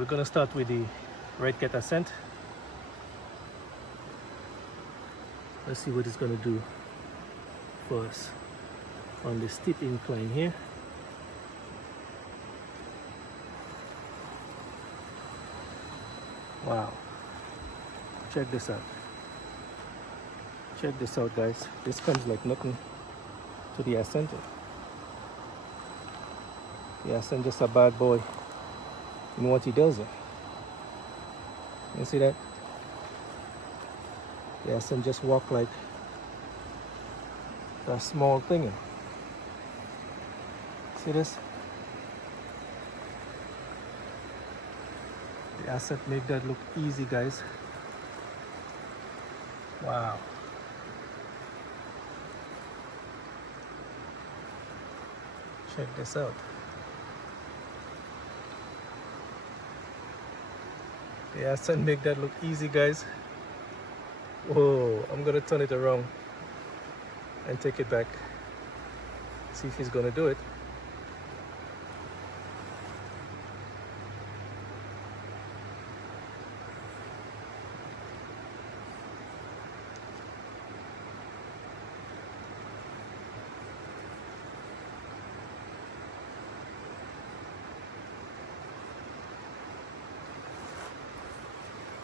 We're gonna start with the RedCat ascent. Let's see what it's gonna do for us on the steep incline here. Wow, check this out. Check this out, guys. This comes like nothing to the ascent. The ascent just a bad boy in what he does. You see that? The ascent just walk like a small thing. See this? The ascent make that look easy, guys. Wow. Check this out. The ascent make that look easy, guys. Whoa, I'm gonna turn it around and take it back. See if he's gonna do it.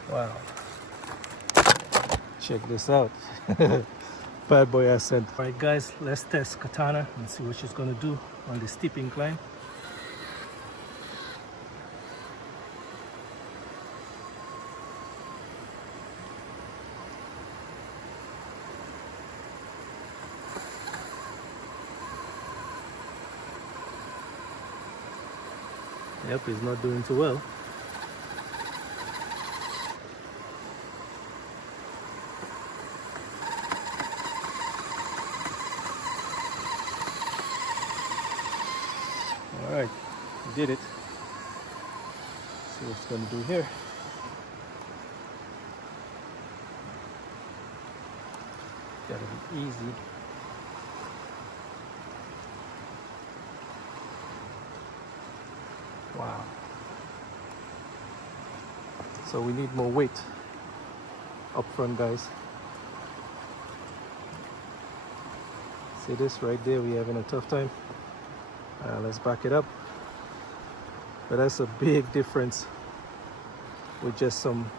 Wow. Check this out. Bad boy ascent. Alright guys, let's test Katana and see what she's gonna do on the steep incline. Yep, he's not doing too well. Alright, we did it. See what it's going to do here. Gotta be easy. Wow. So we need more weight up front, guys. See this right there? We're having a tough time. Let's back it up. But that's a big difference with just some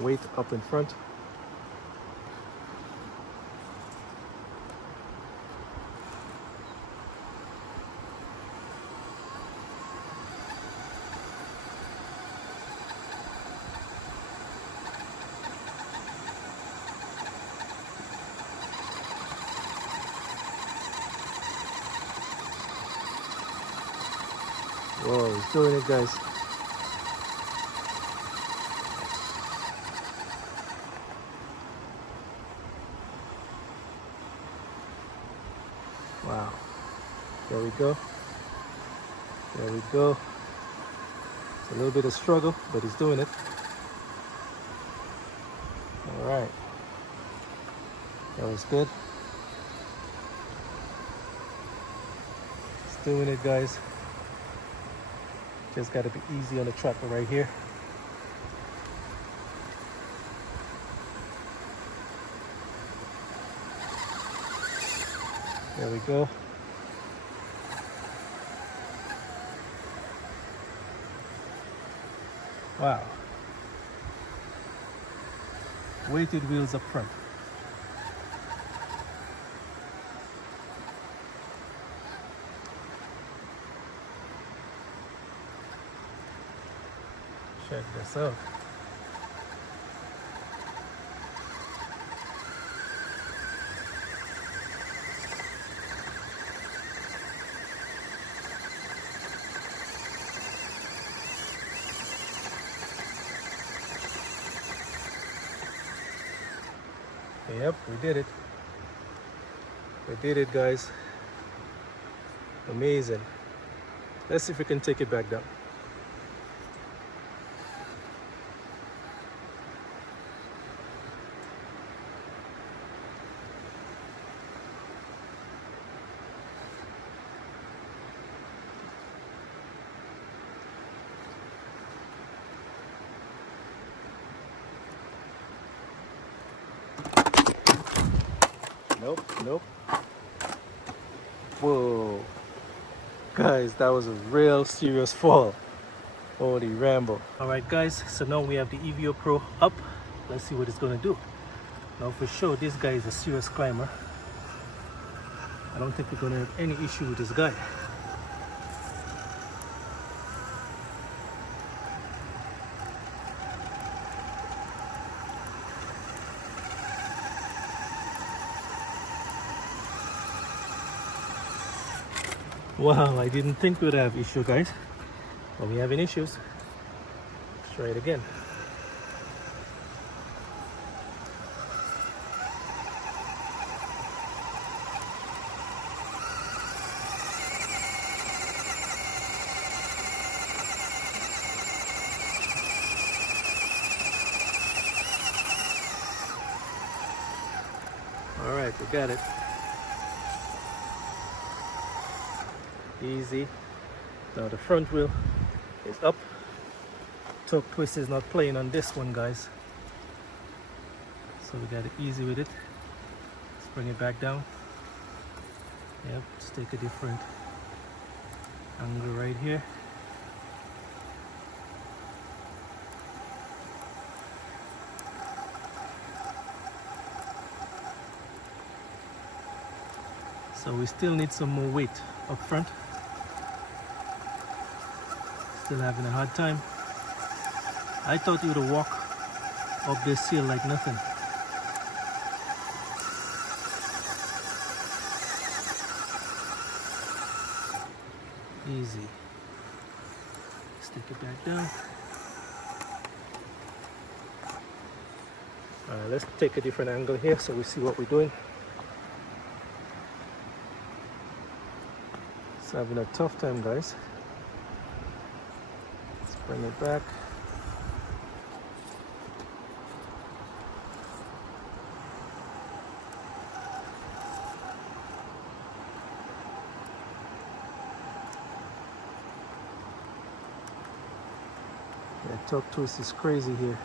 weight up in front. Whoa, he's doing it, guys. Wow. There we go. There we go. It's a little bit of struggle, but he's doing it. All right. That was good. He's doing it, guys. Just got to be easy on the track right here. There we go. Wow. Weighted wheels up front. Check this out. Yep, we did it. We did it, guys. Amazing. Let's see if we can take it back down. Nope, nope. Whoa. Guys, that was a real serious fall. Holy Rambo. Alright guys, so now we have the Evo Pro up. Let's see what it's gonna do. Now for sure, this guy is a serious climber. I don't think we're gonna have any issue with this guy. Wow, I didn't think we'd have issue, guys. But we're having issues. Let's try it again. All right, we got it. Easy. Now the front wheel is up. Torque twist is not playing on this one, guys. So we got it easy with it. Let's bring it back down. Yep, let's take a different angle right here. So we still need some more weight up front. Still having a hard time. I thought you would walk up this hill like nothing. Easy. Let's take it back down. Alright, let's take a different angle here so we see what we're doing. It's having a tough time, guys. Let's bring it back. The torque twist is crazy here.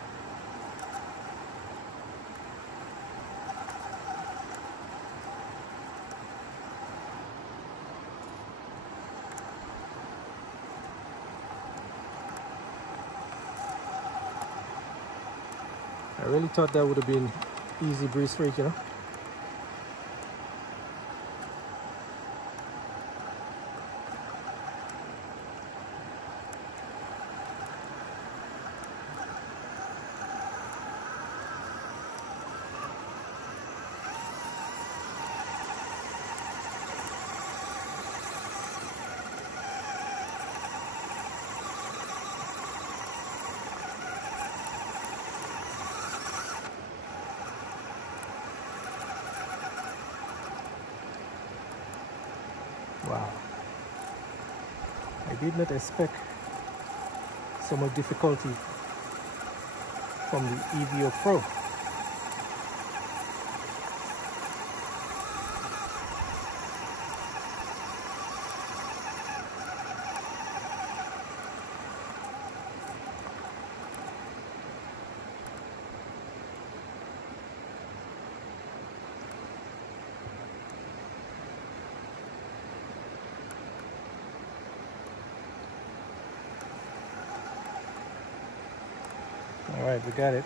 I really thought that would have been easy breeze freak, you know. Wow. I did not expect so much difficulty from the Evo Pro. All right, we got it.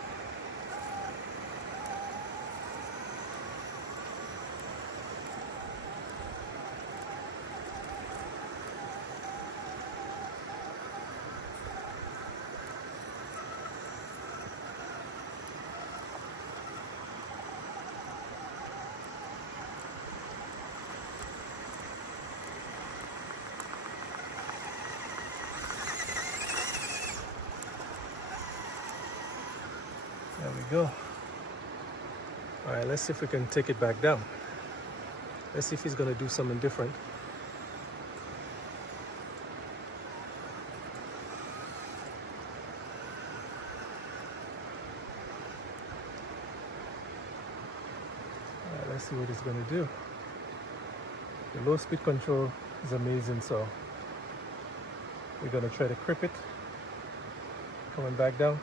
There we go. All right, let's see if we can take it back down. Let's see if he's gonna do something different. All right, let's see what he's gonna do. The low speed control is amazing, so we're gonna try to grip it. Coming back down.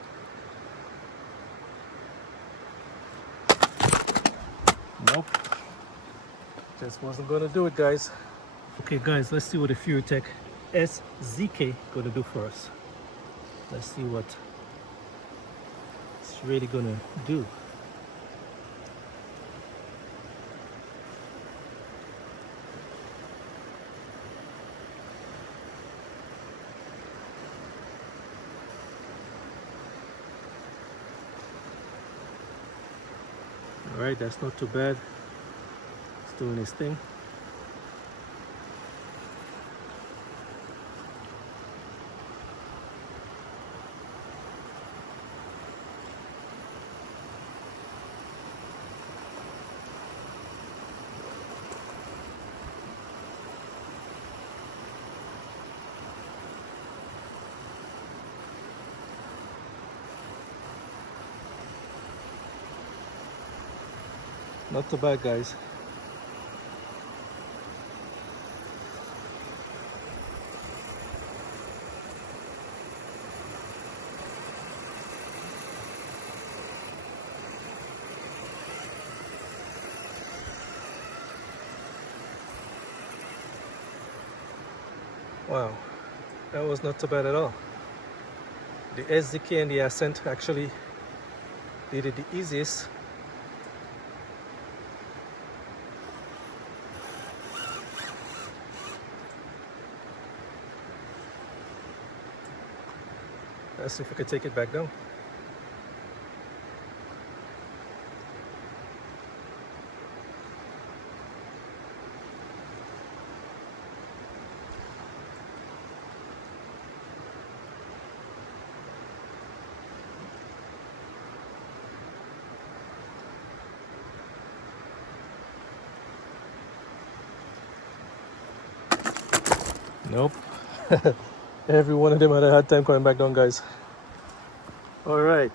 Nope. Just wasn't gonna do it, guys. Okay guys, let's see what the Furitek SZK gonna do for us. Let's see what it's really gonna do. All right, that's not too bad. It's doing its thing. Not too bad, guys. Wow, that was not too bad at all. The SZK and the Ascent actually did it the easiest. Let's see if we can take it back down. Nope. Every one of them had a hard time coming back down, guys. All right.